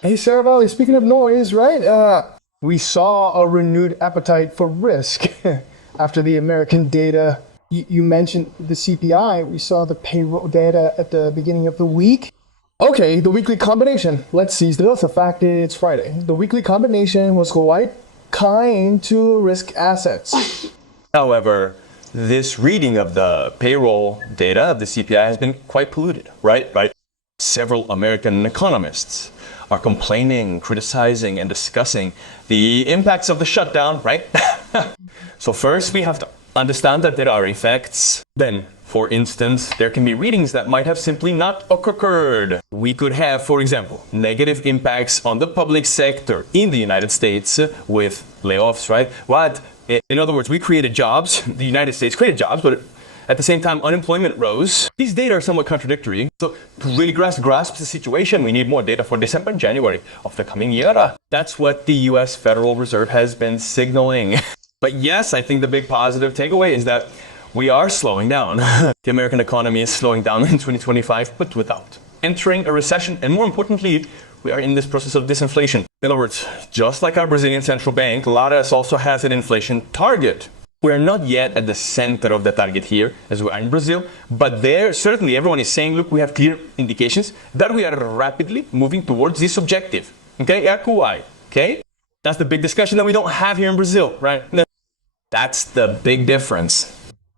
Hey, Sarah Valley, speaking of noise, right? We saw a renewed appetite for risk after the American data. You mentioned the CPI. We saw the payroll data at the beginning of the week. Okay, the weekly combination. Let's seize this. The fact is, it's Friday. The weekly combination was quite kind to risk assets. However, this reading of the payroll data of the CPI has been quite polluted, right? Several American economists are complaining, criticizing, and discussing the impacts of the shutdown, right? So first, we have to understand that there are effects. Then, for instance, there can be readings that might have simply not occurred. We could have, for example, negative impacts on the public sector in the United States with layoffs, right? In other words, we created jobs, the United States created jobs, but at the same time, unemployment rose. These data are somewhat contradictory. So to really grasp the situation, we need more data for December and January of the coming year. That's what the US Federal Reserve has been signaling. But yes, I think the big positive takeaway is that we are slowing down. The American economy is slowing down in 2025, but without entering a recession. And more importantly, we are in this process of disinflation. In other words, just like our Brazilian central bank, Laras also has an inflation target. We're not yet at the center of the target here, as we are in Brazil, but there, certainly everyone is saying, look, we have clear indications that we are rapidly moving towards this objective. Okay, EACUI, okay? That's the big discussion that we don't have here in Brazil, right? That's the big difference.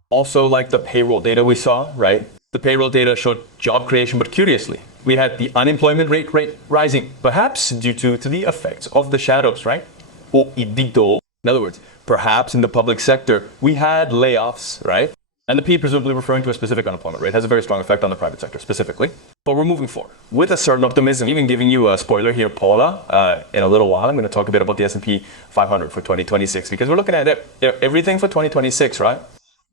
Also, like the payroll data we saw, right? The payroll data showed job creation, but curiously, we had the unemployment rate rising, perhaps due to the effects of the shadows, right? O edicto. In other words, perhaps in the public sector, we had layoffs, right? And the P presumably referring to a specific unemployment rate has a very strong effect on the private sector specifically. But we're moving forward with a certain optimism. Even giving you a spoiler here, Paula, in a little while, I'm going to talk a bit about the S&P 500 for 2026 because we're looking at everything for 2026, right?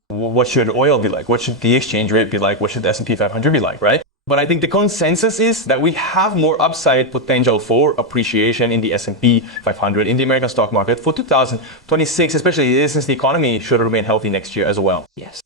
What should oil be like? What should the exchange rate be like? What should the S&P 500 be like, right? But I think the consensus is that we have more upside potential for appreciation in the S&P 500 in the American stock market for 2026, especially since the economy should remain healthy next year as well. Yes.